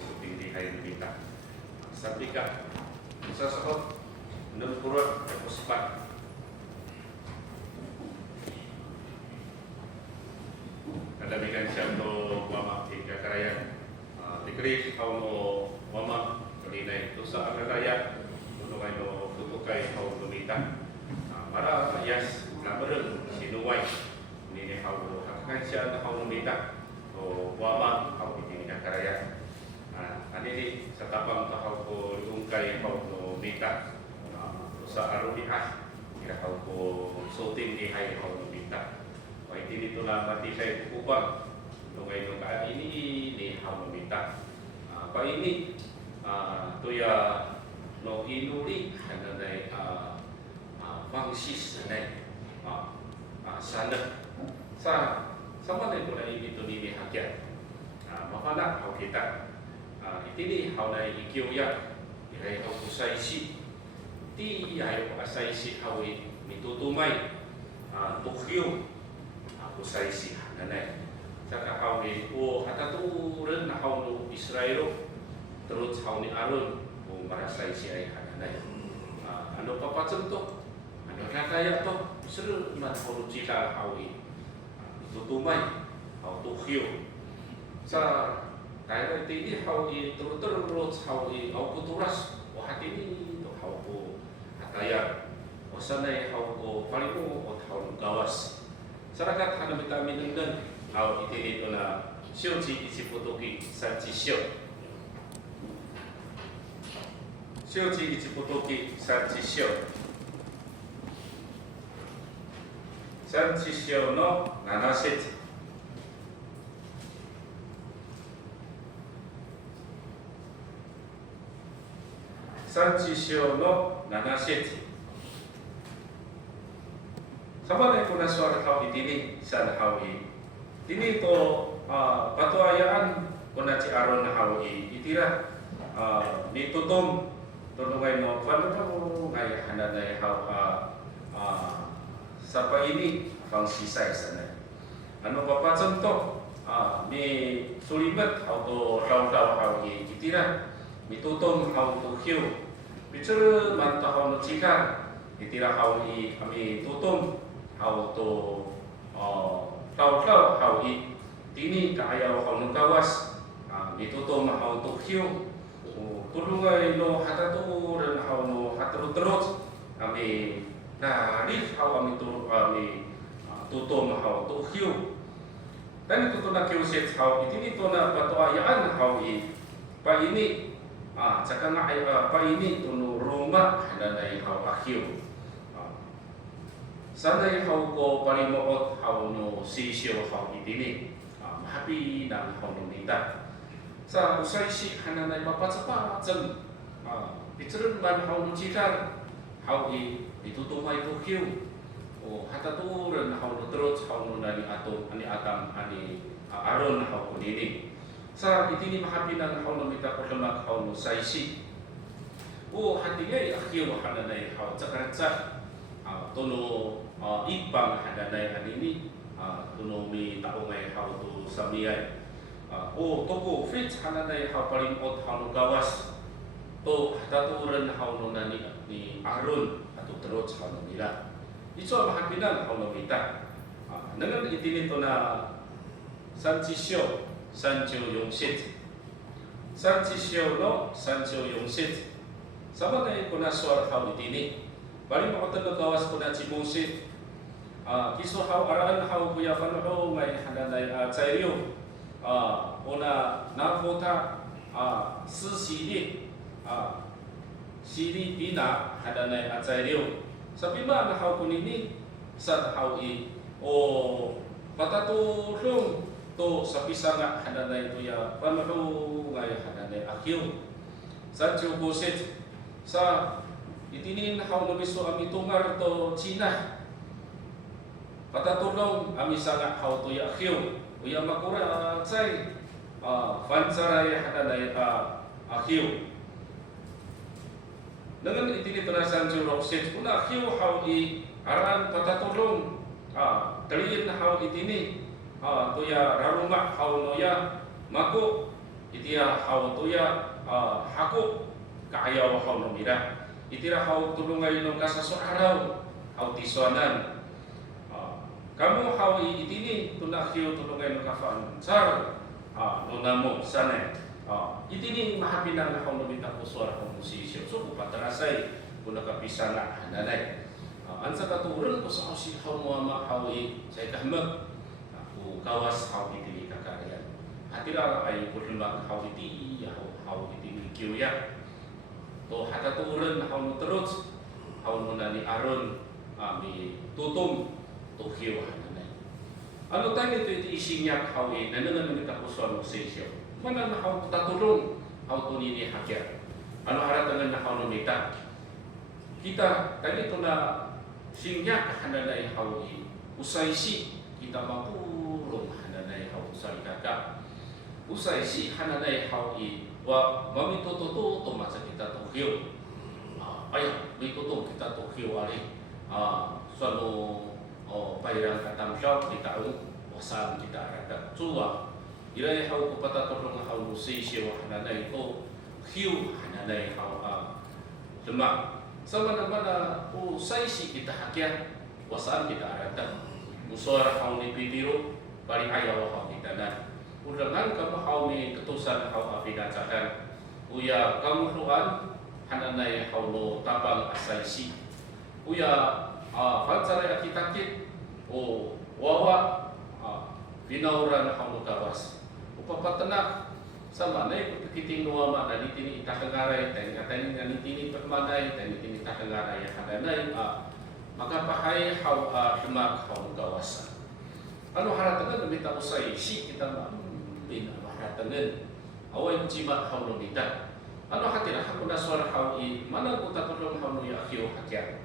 syuting di hari kita. Sabi ka, isa sakot, nagkurot, tapos pa. Kadamikan siya to wama ikakarayan. Tikri kau mo wama kalinay to sa akaraya, to kayo tutukay kau lumita. Para yes, nabarun sinuway. Ini kau hakakan siya na kau lumita. O wama kau ikakarayan. Ani sa tapang kau ko lungkay kau lumita. Sa aruniha, kira kau ko shooting di hay kau lumita. Ini itu lah mati saya ubah tungai nungkaan ini ni hau meminta apa ini tu ya no inuri hanya dari fungsi sana sama dari mulai itu ni hakiat maka nak hau kita ini hau dari ikiu ya ihai hau kusai si ti ihai kusai si hau mitutumai tukhiu usai si hananay saka hau ni o hataturen na hau no Israel terus hau ni Aron o marasay si ay hananay ano papacem to ano kakaya to seru man hau cila hau tutumay hau tukhiyo sa tayo ini hau terus hau au kuturas o hati ni to hau ko hataya o sanay hau ko palimu o hau gawas Sarakat hana vitamin dan au itili na shouji ichipotoki sanchi shio. Shouji ichipotoki sanchi shio. Sanchi shio no 7節。sanchi shio no 7節。Sama na kuna suara hau itini san hau ini to patuayaan kuna ci aron hau itira ditutum tunungai no panu ngai hananai hau sapa ini fungsi saya sana anu bapa contoh mi sulibat hau to rau hau itira mitutum hau to hiu bicara mantah hau no cikar itira hau kami tutum hau to tau hau tini kaya hau nukawas itu to hau to hiu tulungai no hatatu dan hau no hatru terus kami dari hau kami tutum hau to hiu dan itu to na kiuset hau ini to na patuayaan hau pa ini cakap na pa ini to no rumah dan hau hiu Sanay hau ko palimuot hau no sisyo hau itini mahapi ng hau no nita sa usay si hananay mapatsapatsam biturun man hau no cikar hau itutumay tukhiw o hataturan hau no terus hau no nani atom ani atam ani aron hau ko nini sa itini mahapi ng hau no nita paglamak hau no saysi o hatigay akhiw hananay hau cakaratsa tono ibang hadanay anini tuno mi taumay hau tu samiyay o toko fits hadanay hau palimot hau no gawas to hataturan hau no nani ni Aron atau terus hau no nila ito mahapinan hau no mita nangan itinito na sanchisyo sancho yongsit sanchisyo no sancho yongsit sama na ko na suar hau itini bali makotan no gawas ko na chimusit kiso hau araan hau kuya fano may hananay chairyo ona nakota sisili sili bina hananay chairyo sabi ba na hau kunini sa hau o patatulong to sa pisanga hananay kuya fano ngay hananay akyo sa chubusit sa itinin hau lumiso ami tungar to China patatulong ami sanga hau to yakhiw uya makura chay fansaray hadanay akhiw dengan itinin to na sanjo roxet una akhiw hau aran patatulong taliin hau itini to ya raruma hau no ya mako Itia hau tuya haku kaya hau no mira. Itira hau tulungai no kasaso araw hau tisoanan. Kamu hau itini tunakhiu tulungai no kafaan sar no namo sana. Itini mahapinang hau no bita kuswar hau musisyo. So kupatarasay kuna kapisa na hananay. Ansa katuran ko sa si hau muama hau saya kahmak. Aku kawas hau itini kakarian. Hatira ay kulma hau iti hau itini kiuya. To hata turan hau no terus hau no nani aron mi tutum to kiu hananay. Ano tayo ito isinya hau nanangan kita kuswar musisyo. Mana na hau tatulong hau to nini hakya. Ano haratangan na hau no mita. Kita tadi itu na singnya hananay hau usai si kita mapulong hananay hau usai kakak. Usai si hananay hau wa mamitututo to masa kita tokyo. Ayah mituto kita tokyo ari. Suatu pairang katam syau kita wasan kita arada tua. Ilai hau kupata tolong hau musisyo hananay to hiu hananay hau lemak. Sama mana usai si kita hakya wasaan kita arada. Musuara hau ni pitiro bari ayaw hau kita na. Udangan kamu hau ni ketusan hau afinacakan. Uya kamu luan hananay hau lo tabang asai si. Uya fansara akitakit wawa pinauran hau lo kawas. Upapatenak sama nai kiting nuwa ma dan itini itakengarai dan katanya dan itini permanai dan itini itakengarai yang ada nai maka pahai hau demak hau kawasan. Anu haratangan minta usai si kita bin haratangan awal jimat hau no minta. Anu hatira hakuna suara hau mana kuta tolong hau no yakio hakya.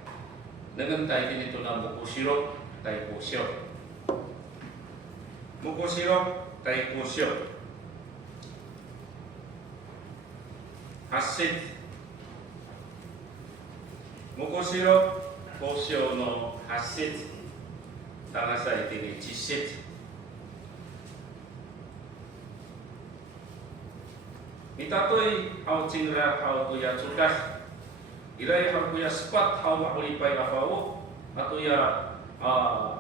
Dengan tai ini tu nama mukusiro tai kusyo. Mukusiro tai kusyo. Hasid Mukusiro Kosyo no hasid Tangasa itini jisid Mitatoi hau cingra hau tuya cukas Ilai hau tuya sepat hau mahulipai afawu Atau ya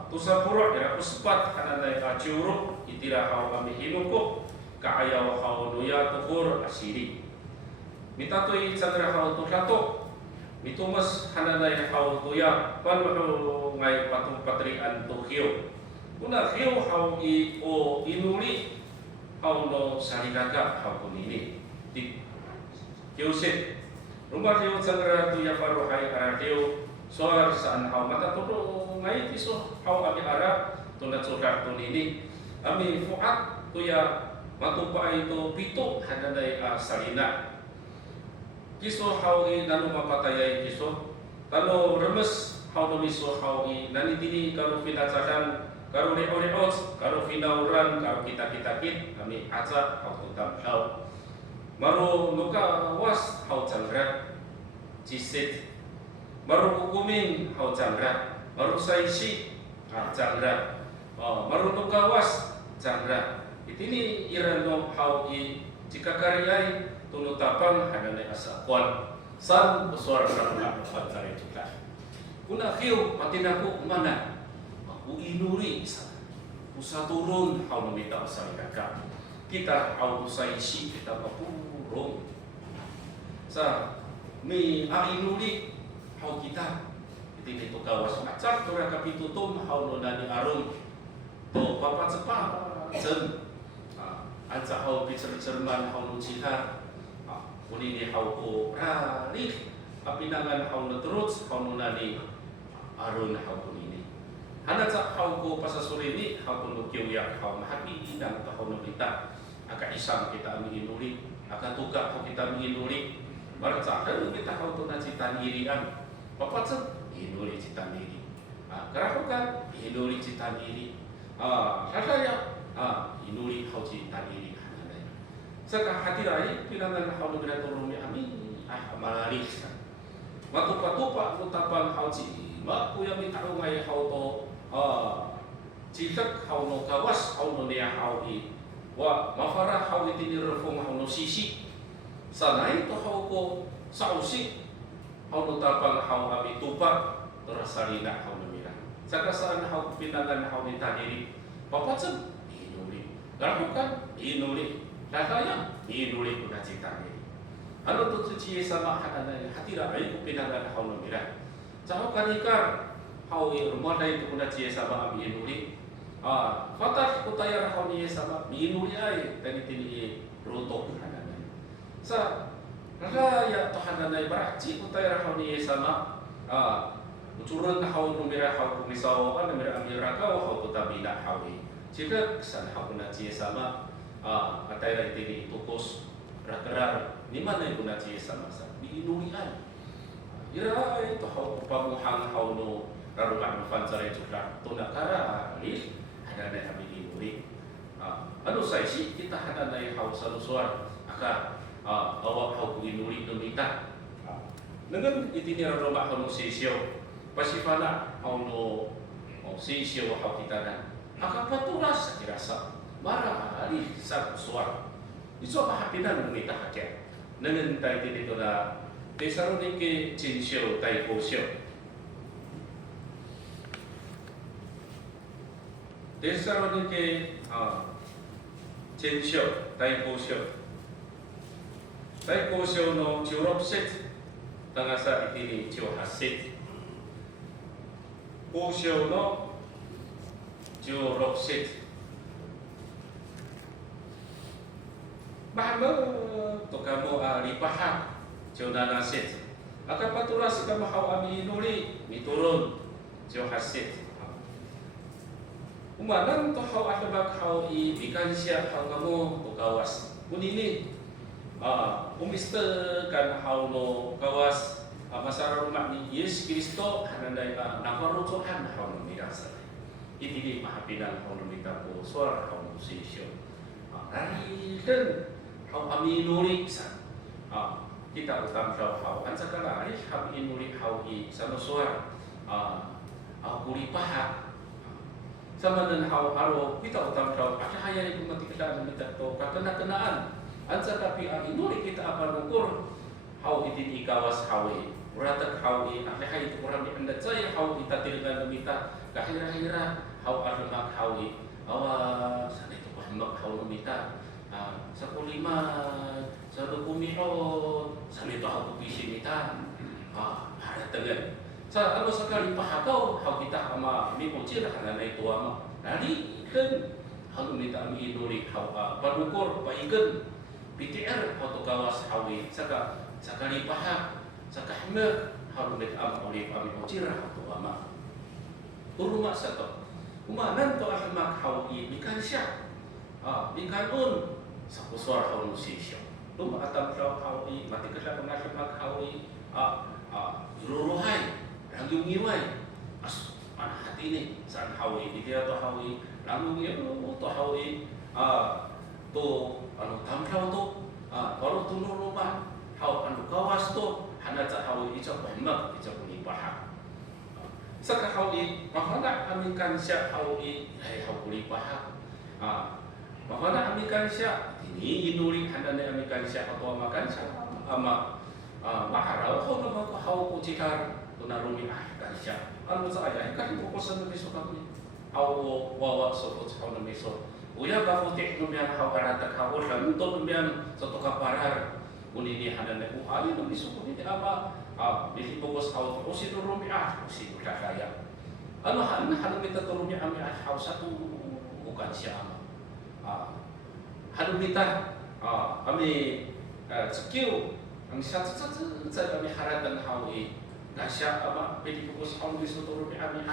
tusapuro ira sepat kananay ciuruk Itira hau kami hinuko Kaayaw hau nuya tukur asiri Mitatoi cangra hau tuhlato mitumas hananay hau tuya panuh ngai patung patrian Tokyo kuna hiu hau inuli hau no sarikaka hau kunini di kiusit rumah hiu cangra tuya paru hai arahiu soar saan hau mata tuh ngai tiso hau abi ara tuna cukar tunini ami fuat tuya matupa itu pitu hananay salina kiso hawi nanu mapatayay kiso tano remes hau miso hawi nani tini karu pinacakan karu reot karu pinauran karu kita kami aca hau tutam hau maru nuka was hau cangra cisit maru hukumin hau cangra maru saisi cangra maru nuka was cangra itini irano hau jika karyai tunu tapang hananay asakwan san suara sarana pancari juga kuna khiu matinaku mana aku inuri usa turun hau memita usai kakak kita hau usai si kita kapurung sa mi inuri hau kita itu kawas acak tura kapitutum hau nonani arum to papat sepa cen anca hau bicer-cerman hau nucihar Kunini hau ko rari apinangan hau na terus hau nunani arun hau kunini hana sa hau ko pasasurini hau ko nukiuyak hau mahapi dan hau nubita aka isam kita aminuri aka tuka hau kita aminuri marca dan kita hau to na citanirian papatset inuri citaniri karahukan inuri citaniri hasaya inuri hau citaniri Saka hati rai pinangan hau negara turunnya amin maris. Matupa-tupa utapan hau ci. Maku yang minta umay hau to citak hau no kawas hau no niya hau wa mafara hau itini refong hau no sisi sanai to hau ko sausi hau no tapang hau abi tupak tersalina hau no mira sakasaan hau pinangan hau ni tadiri papacem inuli lakukan inuli lakaya inuli kuna cita ni ano to cie sama hadana hati rai ko pinangan hau no mira cahau kanikar hau rumah dai to kuna cie sama abi inuli fatah kutaya hau ni sama inuli ai tani tini rutok hadana sa raya to hadana baraci kutaya hau ni sama Ucuran hau numera hau kumisau kan numera amira kau hau kutabina hawi. Jika kesan hau kuna cie sama atai rai tini tutus rakerar ni mana yang kuna cie sama sa biinulian. Ira itu hau pamuhang hau no rarumah nufan sarai cukar tuna kara li ada nai abi inuli. Anu sai si kita ada nai hau salusuar aka awak hau inuli numita. Dengan itini rarumah hau no sisio pasifana hau no sisio hau kita na akapaturas kirasa marah ali sa suar iso mahapinan ngita hakya nangan tay dito na Tesalonike Chinsyo tay Kosyo Tesalonike Chinsyo tay Kosyo no Chiuropset tangasa itini Chiuhaset Kosyo no Chiuropset Mahama to kamo lipaha Chiunana set akapaturas kamo hau ami inuli miturun Chiuhaset umanan to hau ahbak hau i bikansya hau kamo to kawas kunini umiste kan hau no kawas masara rumah ni Yesus Kristo hanandai naparutuhan hau no mirasa itini mahapinan hau no mitapo suara hau no sisyo rarikan hau ami inuli san kita utam hau ansakala ari hau inuli hau i sama suara hau kulipaha sama dengan hau aro kita utam hau ada hayani kumati kita mitato kakena-kenaan ansa tapi inuli kita apa nukur hau itini kawas hawi uratak hawi ada hay itu kurang diandat saya hau kita tilgan mita kahira-hira hau armak hawi awa sana itu pahmak hau mita sa kulima sa kumihot sa itu hau kupisi mita ada tengen sa ano sakali pahakaw hau kita ama mi kucir kana na itu ama nari kan hau mita mi inuli hau panukur paigen PTR hau kawas hawi sakali paha sakahmek hau mek am oleh ami kucir hau ama uruma sato umanan to ahmak hawi bikansya bikanun sakuswar hau nusisyo luma atam hawi mati kesal pengasmak hawi ruruhai rangyung iwai mana hati ini saat hawi dia to hawi rangyung iwai to hawi to anu tamkau to kalau tunur rumah hau anu kawas to hana ca hawi icok bahmak icok lipaha saka hawi makana amikan sya hawi hau lipaha makana amikan sya ini inuli hana amikan sya atau makan sya ama maharau hau nama hau kucikar tunarumi kansya anu saya kan kokosan besok kami hau wawa sokot hau namiso uya kafutik numian hau karatak hau dan untuk numian satu kaparar unini hanan ku ali namiso kunini ama bihi bogos hau usi turumi usi kaya anu hanu minta turumi ami hau satu bukan siapa hanu minta ami skill ang satu saya kami haratan hau nasya ama bihi bogos hau bisu turumi ami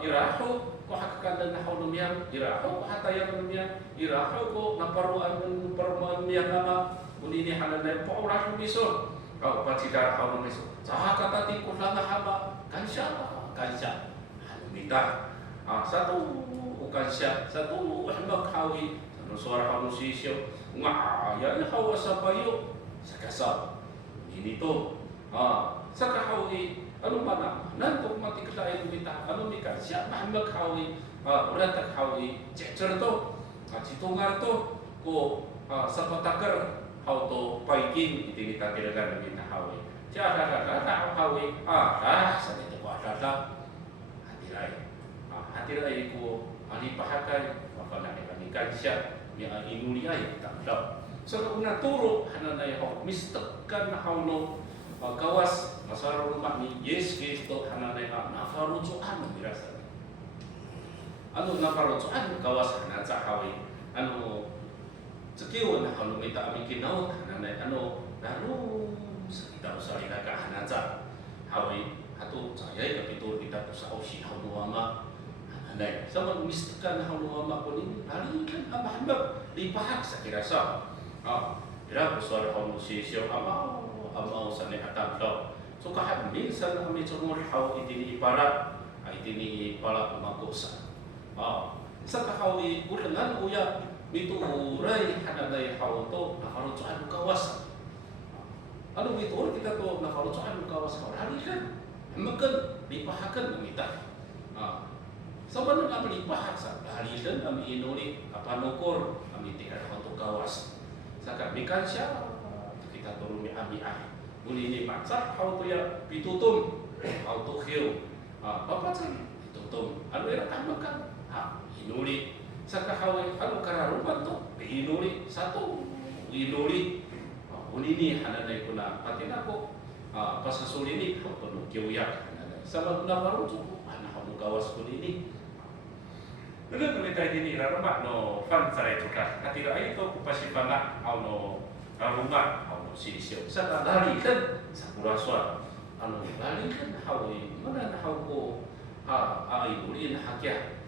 iraho ko hakakan na hau lumiang iraho ko hatayan lumiang iraho ko naparuan perman miang nama unini hanan na po ora biso pacikar hau lumiso sa katati ko lang haba kansya halumita satu kansya satu hambak hawi sanu suara hau sisyo nga ya hau sa bayo sa kasab ini to saka hawi anu mana nanto mati kedai lumita anu mika siap mahmak hawi uratak hawi cecer to Citungar to ko sa patakar how to paikin itini tatiragan ng hawi. Siya kaka hawi sa dito ko hatiray ko alipahakay mapanakikanikan siya niya inuli ay tamdaw. So kung naturo hananay ho mistakkan na hawno gawas masarap rumah ni Yesus Kristo hananay nafarutsuan ng birasa. Ano nafarutsuan gawas hanansa hawi. Ano sekiwan na kalau kita amin kinaut hananay daru kita usari hanansa hawi atau saya kapitur kita sa ausi hawnuama hananay sama mistakkan hawnuama ko ni hari kan amahambab lipahak sa kirasa. Ira suara hawnu sisyo amaw sa nehatang daw. So kahit minsan kami sumur haw itini iparat itini pala kumakusa. Sa kahawi ulangan uya mituray hananay haw to nakarutsuan kawas. Ano mitur kita to nakarutsuan kawas hari kan makan lipahakan namita. Sa banon ang lipahak sa hari kan kami inuli apanukor kami tinggal haw to kawas. Saka bikan siya kita turun ami muli ni masak how to ya pitutum how to hiu bapak sih pitutum ano era makan hinuli saka hawi ano kararupan to hinuli satu hinuli muli ni hananay ko na pati na ko pasasuli ni how to kiuyak hananay sama na baru cukup kamu gawas ko ni Lalu kami tayo din irarama no fan sa ito ka. Katira ay ito kupasipan na no rumah no sinisyo. Sa lalikan sa kuraswa. Ano lalikan hawi mana na haw ko ay uli na hakya.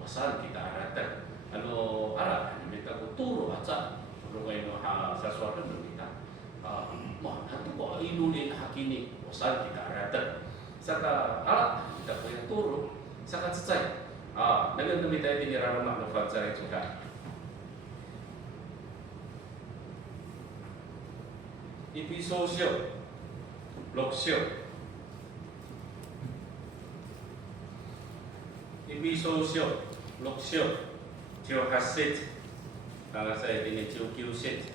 Wasan kita aratan. Ano ara nimita ko turo at sa rumay no sa swara no kita. Mo hanto ko ay uli na hakini. Wasan kita aratan. Saka ara kita ko yung turo saka tsay. Dengan demikian tayo tinirarama ng fansara juga. Ipisosyo, loksyo. Ipisosyo, loksyo. Tiyo hasit. Kaya saya ini tiyo kiusit.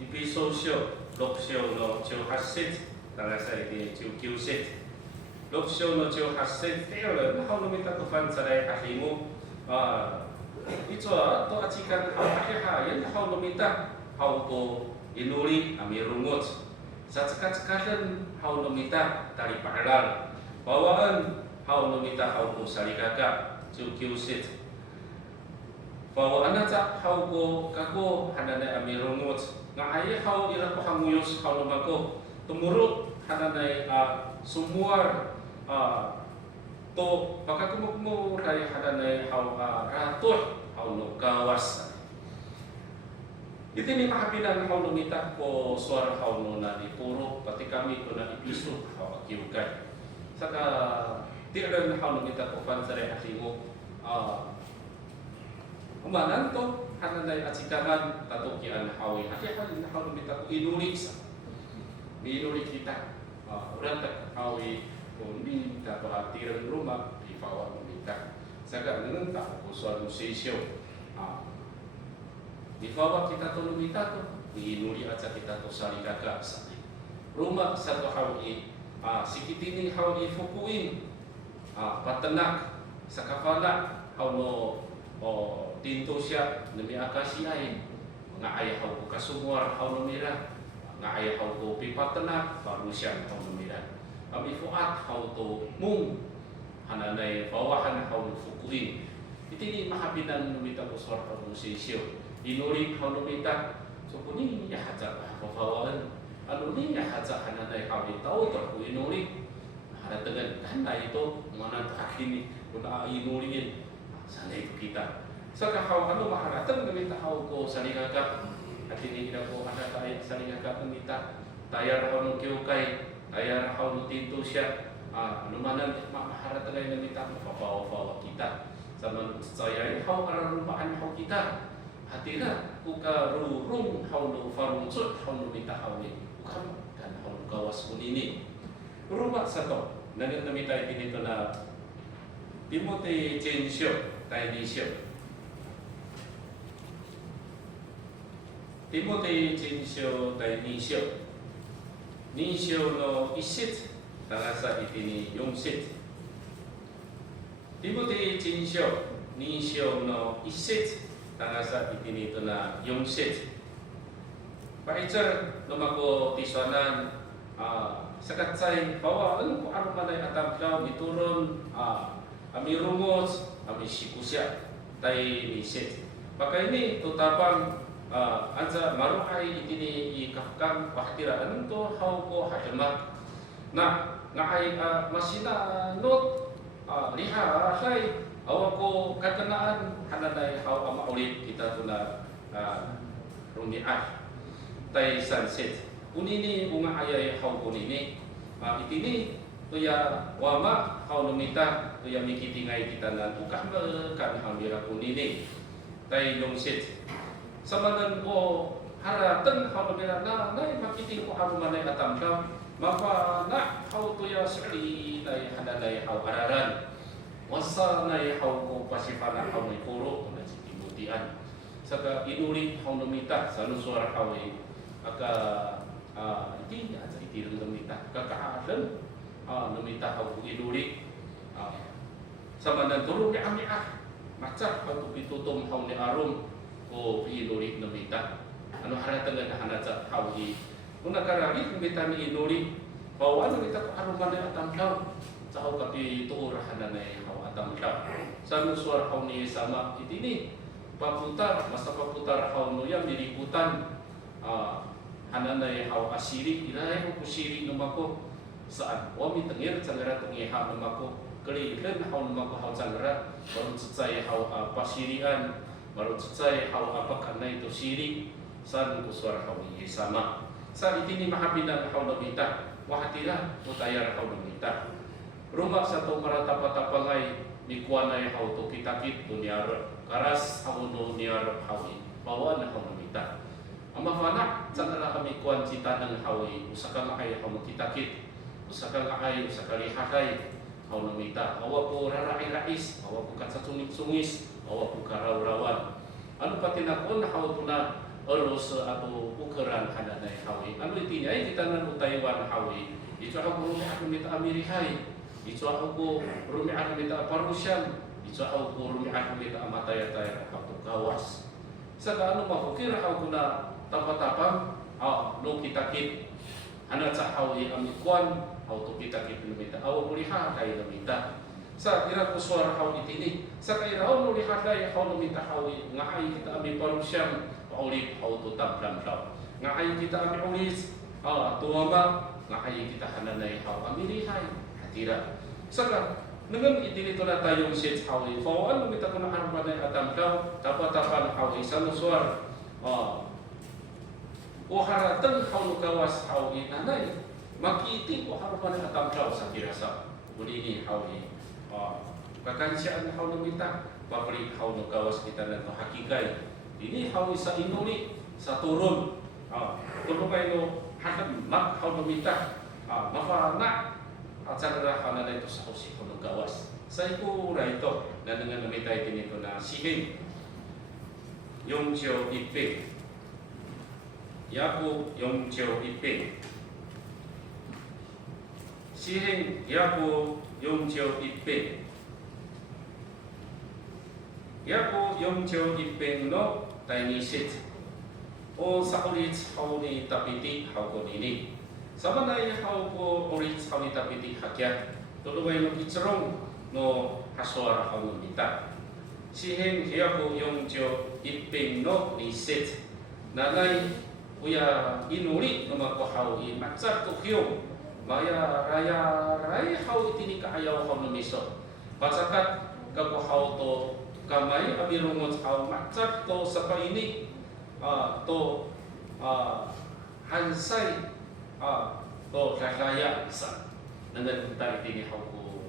Ipisosyo, loksyo no tiyo hasit. Kaya saya ini tiyo kiusit. Loksyo no tiyo hasit. Tiyo lang, how lumita ko fansaray hakimu. Ito to acikan hakihayan, how lumita. How to inuli amirungot. Sa tsakat-tsakatan, how lumita tali paalal. Bawaan, how lumita how ko saligaka. Tiyo kiusit. Bawaan na sa how ko kako hananay amirungot. Nga ay how ila ko hanguyos how lumako. Tumurot hananay sumuar. To pagkakumukmo kay hadanay haw ratoy haw no kawas. Ito ni makapinan haw no mita ko suara haw no na ituro pati kami ko na ipiso haw akiugay. Saka tiran haw no mita ko pansare akimo umanan to hadanay atsikaman tatukian hawi akihan haw no mita ko inuri kita urantak hawi kundi kita perhatian rumah di bawah meminta. Saya dengan tak usul musisio. Di bawah kita tolong minta tu, di nuri aja kita tu saling kakak. Rumah satu hawi, sikit ini hawi fukuin, patenak, sakafana, hau tinto siya, demi akasiain, ngayah hau kasumur hau merah, ngayah hau pipatenak, baru siya hau merah. Kami fuat how to mung hananay bawahan how to fukuin. Iti ni mahapinan numita ko suar how to sisyo. Inuri how numita so kuning ya haja bawahan. Ano ni ya haja hananay how to tao to inuri. Haratangan kanay ito mana takini kuna inurin. Sana itu kita. Saka how ano maharatan numita how ko saligaka. At ini kita ko ada tayo saligaka numita. Tayar how kiukay. Ayah haul tinto siya, lumanan maharat tayo ng kita, mapapawa kita. Sama saya haul ararumaan haul kita. Hati na, kuka rurung haul farungsut haul kita haulin. Ukam kan haul kawas kunini. Rumah satu, nangat namin tayo pinito na Timothy Jensyo, tayo di siya. Timote Jinsyo dai Nisyo. Nisyo no isit tangasa itini yongsit. Timote Jinsyo Nisyo no isit tangasa itini tuna yongsit. Paicer lumako tiswanan sakatsay bawa ko ano man ay atamklaw iturun ami rumos ami sikusya tay nisit. Maka ini tutapang ansa maruhay itini ikakang pahtiraan to how ko hademak na ay masinanot liha say awa ko kakenaan hananay how amaulit kita tuna rumiah tay sunset unini bunga ayay how ko nini itini tuya wama how lumita tuya mikitingay kita na ukah kan hamira kunini tay yongsit samanan ko haratan how lumita na makiting ko ano manay atamkam mapa na how tuya sali nay hananay how araran wasa nay how ko pasipana how may puro na sitimutian saka inulit how lumita sa nuswara how aka hindi aja itirang lumita kakaalan lumita how inulit samanan turun ni amiah macam how pitutum how ni arum ko inulit lumita ano haratan na hanaja how kung nakaragi kung kita ni inulit bahwa ano kita ko aruman na atamklaw sa how kapi tuurahan na how atamklaw sa nuswara how ni sama itini paputar masa paputar how no yan niliputan hananay how asiri ilay ko kusiri numako saan wami tengir canggara tengiha numako kelilen how numako how canggara baru cecay how pasirian baru cecay how apakah itu siri saan kuswara how ni sama sa itini mahapinang how nabita wahatira utayar how nabita rumah satu maratapa-tapangay mikuanay how to kitakit dunyar karas how no niar how bawa na how nabita amafana canggara kami kuan cita ng hawi usaka ngakay how kitakit usaka ngakay usaka lihatay how nabita awa ko rarai-rais awa ko katsatungit-sungis awa ko karaw-rawan ano pati nakon how to na olos atau ukuran hananay hawi ano itinya ay kita nan utaywan hawi itu ako rumi ako mita amirihai itu ako rumi ako mita parusyam itu ako rumi ako mita amatay-atay ako kawas sa ano makukira ako na tapatapang no kitakit hanat sa hawi amikwan how to kitakit lumita awa muliha kay lumita sa ira ko suara hawi itini sa kay raw muliha kay how lumita hawi nga ay kita ami parusyam ulit how to tablamlaw nga ay kita ami ulit tuwama nga ay kita hananay how amirihay hatira saka nangam itinito na tayong shit hawi fawan lumita ko na armanay atamlaw tapatapan hawi sa nuswar o haratan how lukawas hawi nanay makiti ko armanay atamlaw sa kirasa unini hawi kakansiyaan how lumita papalik how lukawas kita na to hakikay ini hawi sa inuli sa turun turun kayo hakan mak how lumita mafana acara kana na ito sa hausi ko ng gawas sa iko na ito na nanganamita ito nito na sihing yung jiyo iping yaku yung jiyo iping sihing yaku yung jiyo iping yaku yung jiyo iping no tainisit o sa ulit how ni tapiti how ko nini sama na how ko ulit how ni tapiti hakya tulungay no kicerong no haswara how nita sihing yaku yung jiyo iping no nisit nanay uya inuli no makuhaw matsar to hiyo maya raya how itini kaayaw how no miso patsakat kakuhaw to kamay abirungot how matsar to sa paini to hansay to kakaya sa nananunta itini how ko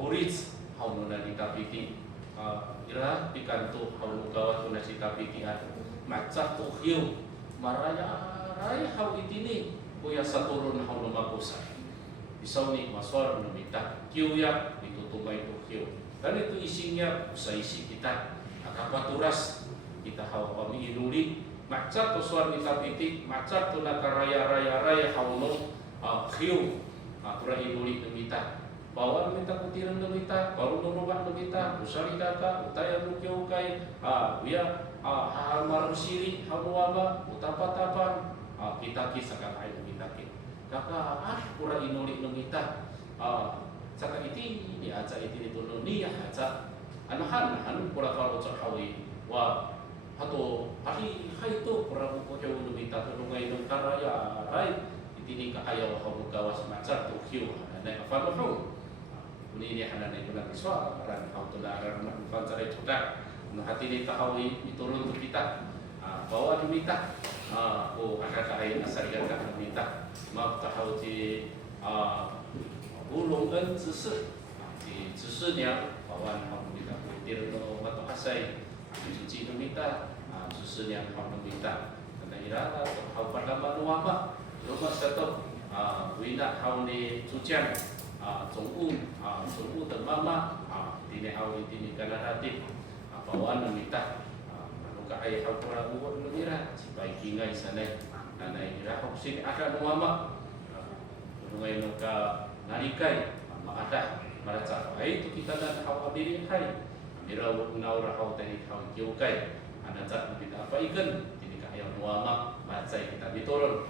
orits how no nanitapiti ira pikanto how no gawat ko na si tapitian macah to hiyo maraya how itini kuya sa turun how lumakusa isaw ni maswar numita kiuya ditutumay to hiyo dan itu isinya usai isi kita akapaturas kita how kami inuli macat to suar kita pitik, macat to nakaraya-raya-raya hauno khiu atura inuli nemita. Bawa nemita kutiran nemita, baru nurubah nemita, usari daka, utaya nukiu kai, uya hal marusiri, hamuama, utapa-tapan, kita kisahkan air nemita ki. Kaka pura inuli nemita, saka iti ni aca iti ditunu ni aca anahan pura kalau cahawi wa atau hari to pura buko jauh nemita tu ngai nung karaya rai iti ni kaya wa gawas macar tu kiu na afalu ini hana na itulah iswa ran hau tu daran man cari cudak hati ni tahawi diturun untuk kita bawa nemita ada kain asarikan ka nemita mau tahu ci ulungan zisi di zisinya bawa hau kita putir no atau asai dicuci nemita zisinya hau nemita karena irara hau pertama nuama rumah satu wina hau ni cucian tunggu dan mama tini hau tini kana hati bawa nemita muka ayah hau pura buat nemira sipai kingai sana karena ira hau sini ada nuama nungai nuka narikai ada maraca itu kita dan hau abiri hai mira naura hau tadi hau kiukai ada cat kita apa ikan ini kaya muama macai kita diturun